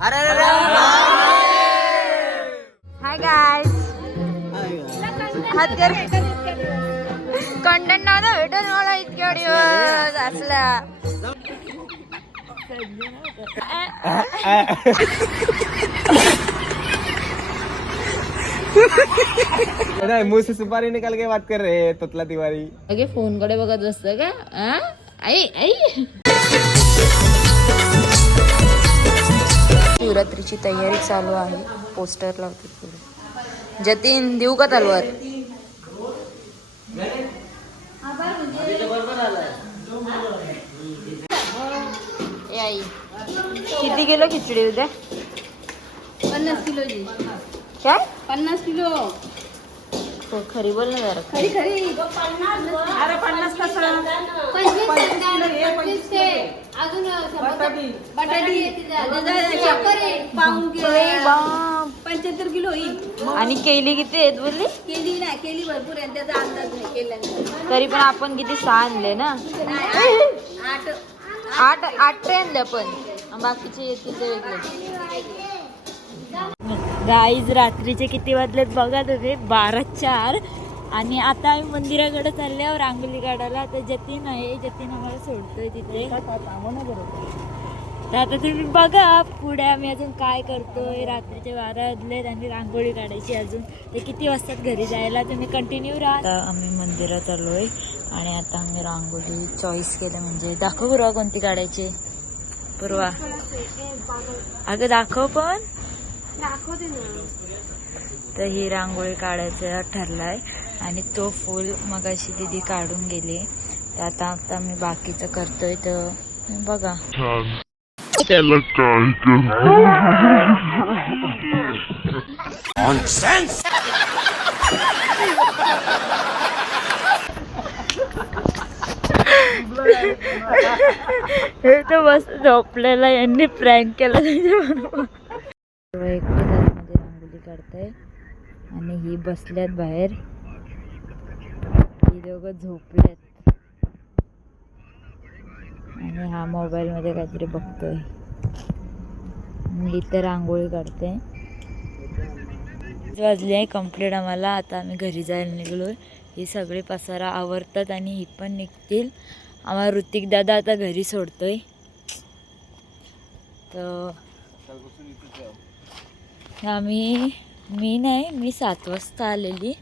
Hi guys, हात कर content नव्हता भेटत मला इतक्या दिवस असला. नहीं मुंह से सुपारी निकाल के बात कर रहे हैं तोतला तिवारी. अगे फोन कडे बघत असतं का? आई आई शिवरात्रीची तयारी चालू आहे. पोस्टर लावते पुढे. जतीन देऊ का तलवार? ए आई किती किलो खिचडी उद्या? 50 किलो जी. काय 50 किलो. हो, खरी बोल ना जरा. खरी खरी. अरे 50 कसं? 25 ते अजून बटाटी पाऊन 75 किलो ही. आणि केली किती आहेत बोलली? केली नाही, केली भरपूर आहे त्याचा अंदाज नाही केल्याने. तरी पण आपण किती 6 आणले ना? 8 ट्रे आणले पण बाकीचे येतील ते वेगळे. गाईज रात्रीचे किती वाजलेत बघा तुम्ही, 12:04. आणि आता आम्ही मंदिराकडे चालल्यावर रांगोळी काढायला. आता जतीन आहे, जतीन आम्हाला सोडतोय तिथे. तर आता तुम्ही बघा पुढे आम्ही अजून काय करतोय. रात्रीचे 12 वाजलेत आणि रांगोळी काढायची अजून. ते किती वाजतात घरी जायला, तुम्ही कंटिन्यू राहा. आता आम्ही मंदिरात आलोय आणि आता आम्ही रांगोळी चॉईस केलं. म्हणजे दाखव पूर्वा कोणती काढायची. पूर्वा अगं दाखव पण. तर ही रांगोळी काढायचं ठरलाय आणि तो फूल मगाशी दीदी काढून गेली. तर आता मी बाकीचं करतोय. तर बघा हे तर बस झोपलेला, यांनी प्रँक केला त्याच्याबरोबर. एकटे मध्ये रांगोळी काढताय आणि ही बसल्यात बाहेर. ही दोघं झोपल्यात आणि हा मोबाईल मध्ये काहीतरी बघतोय. मी इथे रांगोळी काढते. वाजली आहे कंप्लीट आम्हाला. आता आम्ही घरी जायला निघलोय. ही सगळी पसारा आवरतात आणि ही पण निघतील. आम्हाला ऋतिक दादा आता घरी सोडतोय. तर मी 7 वाजता आलेली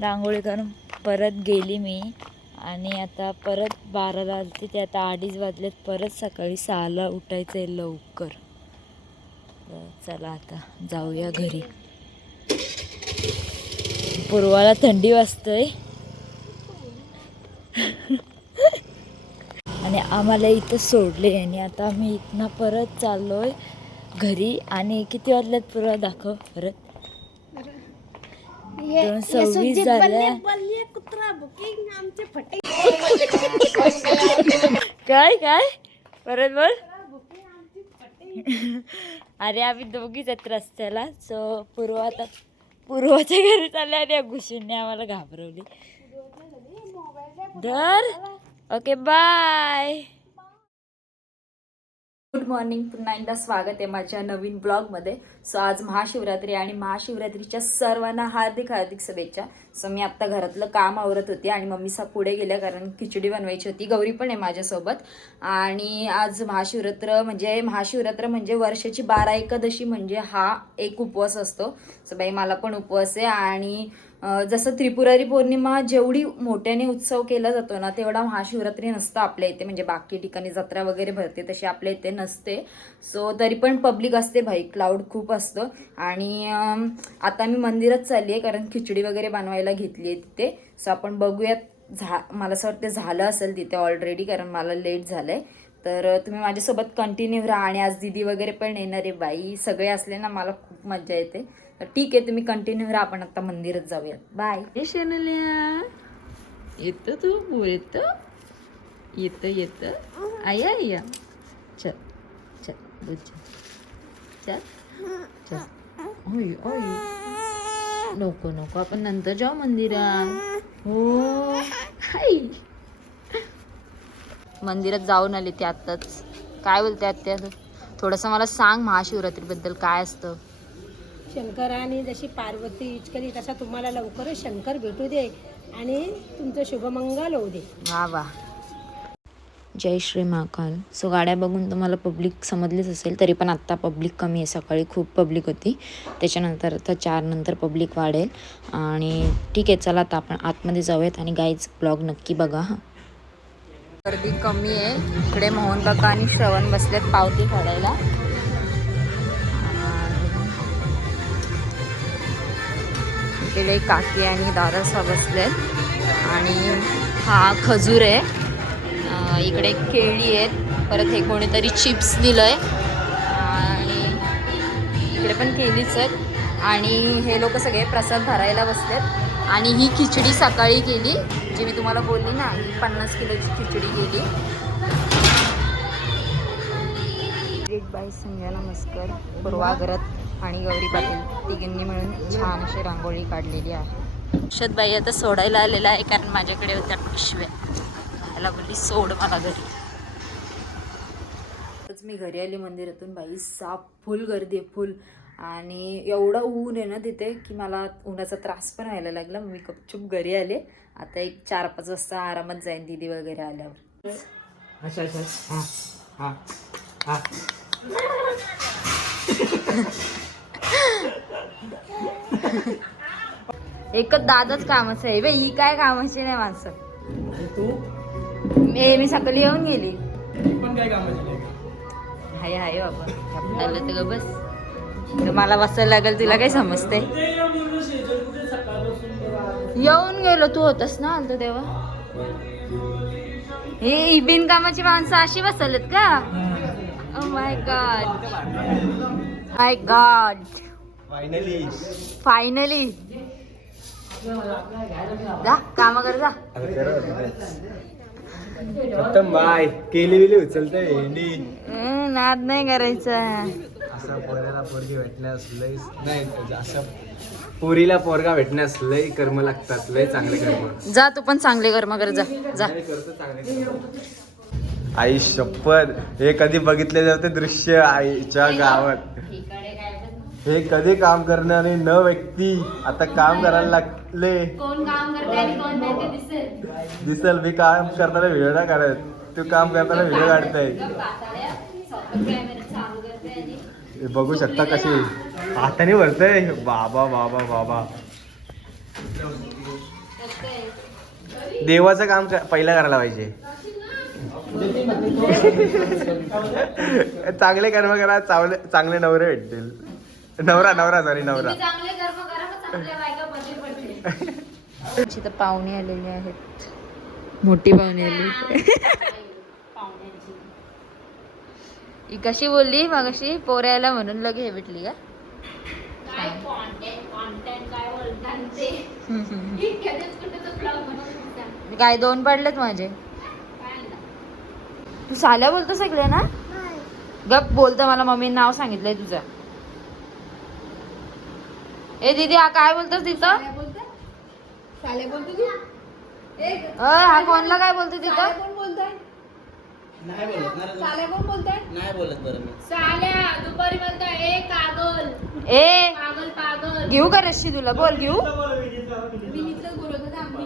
रांगोळी करून परत गेली मी. आणि आता परत 12 वाजले, ते आता 2:30 वाजलेत. परत सकाळी 6ला उठायचं आहे लवकर. तर चला आता जाऊया घरी. पूर्वाला थंडी वाजतंय आणि आम्हाला इथं सोडले आणि आता आम्ही इथनं परत चाललोय घरी. आणि किती वाजल्यात पूर्वा दाखव परत. 2:26 झाल्या. काय काय परत बोल. अरे आम्ही दोघीच आहेत रस्त्याला. सो पूर्वाच्या घरी चालले आणि घुशीने आम्हाला घाबरवली. धर. Okay bye. Good morning. पुन्हा एकदा स्वागत आहे माझ्या नवीन ब्लॉगमध्ये. सो आज महाशिवरात्री आणि महाशिवरात्रीच्या सर्वांना हार्दिक हार्दिक शुभेच्छा. सो मी आत्ता घरातलं काम आवरत होती आणि मम्मी पुढे गेल्या कारण खिचडी बनवायची होती. गौरी पण आहे माझ्यासोबत. आणि आज महाशिवरात्र म्हणजे वर्षाची 12 एकादशी म्हणजे हा एक उपवास असतो. सो बाई मला पण उपवास आहे. आणि जसं त्रिपुरारी पौर्णिमा जेवढी मोठ्याने उत्सव केला जातो ना, तेवढा महाशिवरात्री नसतं आपल्या इथे. म्हणजे बाकी ठिकाणी जत्रा वगैरे भरते तशी आपल्या इथे नसते. सो तरी पण पब्लिक असते भाई, क्राऊड खूप असतं. आणि आता मी मंदिरात चालली आहे कारण खिचडी वगैरे बनवायला घेतली आहे तिथे. सो आपण बघूयात. मला असं वाटतं झालं असेल तिथे ऑलरेडी कारण मला लेट झालं आहे. तर तुम्ही माझ्यासोबत कंटिन्यू राहा. आणि आज दीदी वगैरे पण येणार आहे बाई. सगळे असले ना मला खूप मजा येते. तर ठीक आहे, तुम्ही कंटिन्यू राहा. आपण आता मंदिरात जाऊयात. बाय. येतं तू बोल. येतं आया या. चल चल चल चल. ओय ओय नको आपण नंतर जाऊ मंदिरात. हो हाय. मंदिरात जाऊन आले ते आत्ताच. काय बोलते आत्या? थोडंसं मला सांग महाशिवरात्रीबद्दल काय असतं. शंकराने जशी पार्वती इचकली तसा तुम्हाला लवकरच शंकर भेटू दे आणि तुमचं शुभमंगल होऊ दे. वा वा. जय श्री महाकाल. सो गाड्या बघून तुम्हाला पब्लिक समजलीच असेल, तरी पण आत्ता पब्लिक कमी आहे. सकाळी खूप पब्लिक होती, त्याच्यानंतर आता 4 नंतर पब्लिक वाढेल. आणि ठीक आहे, चला आता आपण आतमध्ये जाऊयात आणि गाईज ब्लॉग नक्की बघा. हां, गर्दी कमी आहे. इकडे मोहन काका आणि श्रवण बसलेत पावती काढायला. इकडे काकी आणि दादासा बसलेत आणि हा खजूर आहे. इकडे केळी आहेत. परत हे कोणीतरी चिप्स दिलंय आणि इकडे पण केलीच आहेत. आणि हे लोक सगळे प्रसाद भरायला बसलेत. आणि ही खिचडी सकाळी केली, जी मी तुम्हाला बोलली ना, ही 50 किलोची खिचडी केली. बाई संध्या नमस्कार, पूर्वा घरात आणि गौरी पाटील तिघींनी मिळून छान अशी रांगोळी काढलेली आहे. अक्षतबाई आता सोडायला आलेला आहे, कारण माझ्याकडे होत्या पिशव्या. त्याला बोलली सोड मला घरी. मी घरी आली मंदिरातून. बाई साप फुल गर्दी आहे, फुल. आणि एवढं ऊन आहे ना तिथे की मला उन्हाचा त्रास पण व्हायला लागला. मी गपचूप घरी आले. आता एक 4-5 वाजता आरामात जाईन दीदी वगैरे आल्यावर. एकच दादाच कामाचं आहे. ही काय कामाची नाही माणसं. मी सकाळी येऊन गेली. हाय हाय बाबा, आपल्याला तर बस. तर मला बसायला लागेल. तुला काय समजते? येऊन गेलो. तू होतास ना आलतो तेव्हा. हे बिनकामाची माणसं अशी बसवलेत का? Oh my God, my God. Finally जा काम कर जा. उत्तम बाय केली बिली उचलते भेंडी. नाद नाही करायचा. असा पोरीला पोरगी भेटण्यास लय नाही, असं पोरीला पोरगा भेटण्यास लय कर्म लागतात, लय चांगले कर्म. जा तू पण चांगले कर्म कर. जा जा. आई शपथ, हे कधी बघितले जाते दृश्य आईच्या गावात. हे कधी काम करणारे न व्यक्ती आता काम करायला लागले. कोण काम करते आणि कोण नाही ते दिसेल. दिसल. मी काम करताना व्हिडिओ नाही काढत, तू काम करताना व्हिडिओ काढताय. हे बघू शकता कशी हाताने भरतय. बाबा बाबा बाबा, देवाचं काम पहिला करायला पाहिजे. चांगले कर्म करा, चांगले नवरे भेटतील. नवरा सॉरी नवरा. तर पाहुणे आलेले आहेत, मोठी पाहुणे आली. ही कशी बोलली मगाशी, पोऱ्याला म्हणून लगे हे भेटली का? काय 2 पडलेत माझे. तू साल्या बोलतो सगळे ना? गप बोलतं. मला मम्मीने नाव सांगितलंय तुझं. ए दीदी, हा काय बोलतोस तिथं? हा कोणला काय बोलतो तिथं? दुपारी बोलतोय ए कागल. ए पागल पागल. घेऊ का रश्शी तुला? बोल घेऊ. विनीतच बोलत होता आम्ही.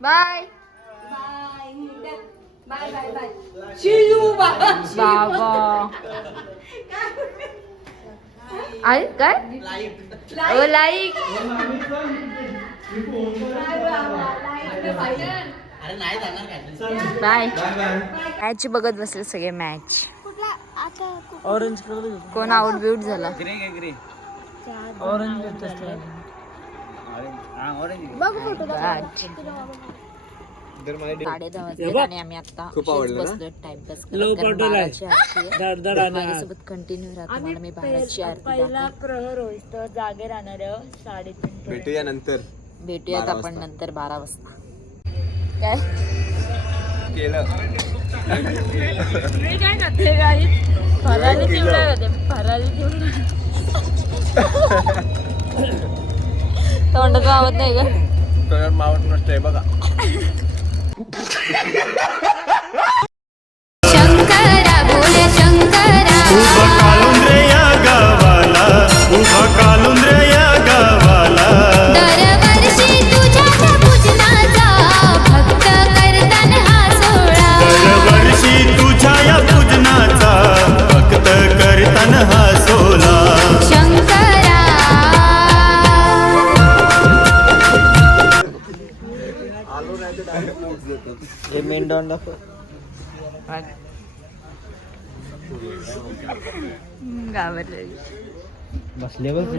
Bye bye bye bye. बाबा. आहे काय? ओ लाईक. बाय. मॅच बघत बसले सगळे. मॅच ऑरेंज कोण आउट बिऊट झाला? साडे 10 वाजले आणि आम्ही आता बसलो टाइमपास माझ्यासोबत कंटिन्यू राहतो. मी बाराची आरती पहिला प्रहर होईल तर जागे राहणार 3:30. भेटूया नंतर. भेटूयात 12 आपण वाजता. नंतर 12 वाजता. काय केलं मी काय करते गाई फराली किलो. चिवडा होते फराली चिवडा तोंडाचा आवाज नाही का तर मावत नसते बघा. शंकरा बोले शंकरा उभा कालून रे या गावाला, उभा कालून रे या गावाला. दरवर्षी तुझ्या पूजनाचा भक्त करतान हा सोहळा दरवर्षी तुझ्या या पूजनाचा भक्त करतान हा सोला. शंकरा हे मेंढॉन दाखव. घाबरले बसले मस्त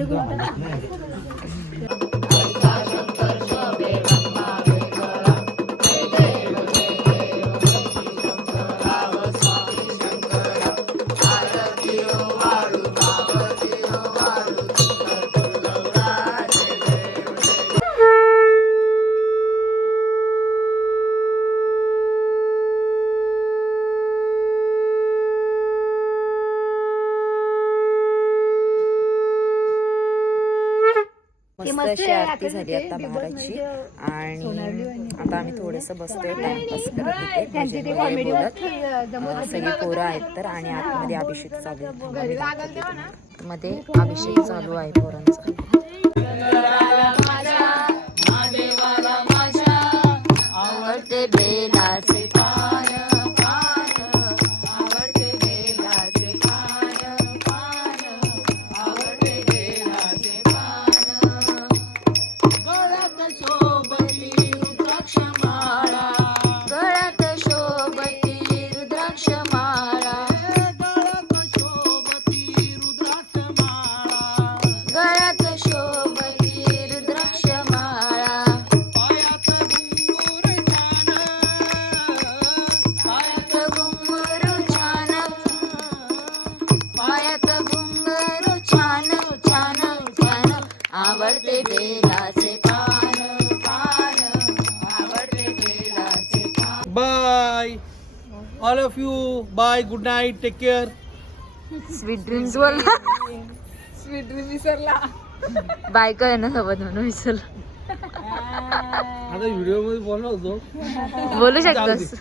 अशी आरती झाली आता महाराजची आणि आता आम्ही थोडंसं बसतोय टाइमपास करत इथे भजन वगैरे बोलत. सगळी पोरं आहेत तर आणि आतमध्ये अभिषेक चालू आहे. मध्ये अभिषेक चालू आहे पोरांचा. आवडते बेलाचे पान आवडते बेलाचे पान आवडते बेलाचे गळ्यात शोभती रुद्राक्षमाळा गळ्यात शोभती रुद्राक्षमाळा गळ्यात शोभती रुद्राक्षमाळा पायात घुंगरू छान पायात घुंगरू छान छान छान आवडते बेलाचे पान आवडते बेलाचे पान. Bye. All of you. Bye. Good night. Take care. Sweet dreams बोल स्वीट ड्रीम विसरला बायका आहे ना सोबत म्हणून विसरला. आता व्हिडिओ मध्ये बोललो होतो. बोलू शकतोस.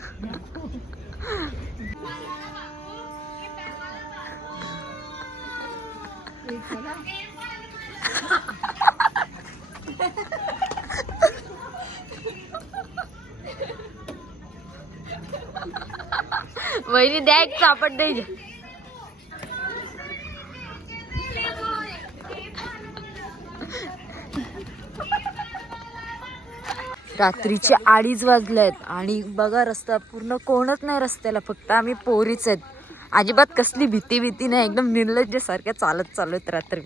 वहिनी द्या एक चापट द्यायची. रात्रीचे 2:30 वाजलेत आणि बघा रस्ता पूर्ण कोणच नाही रस्त्याला, फक्त आम्ही पोरीच आहेत. अजिबात कसली भीती नाही, एकदम निर्लज्ज सारख्या चालत चालत रात्री.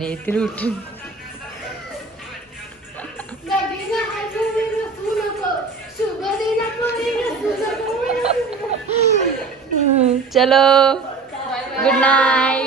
येतील उठून चलो गुड नाईट.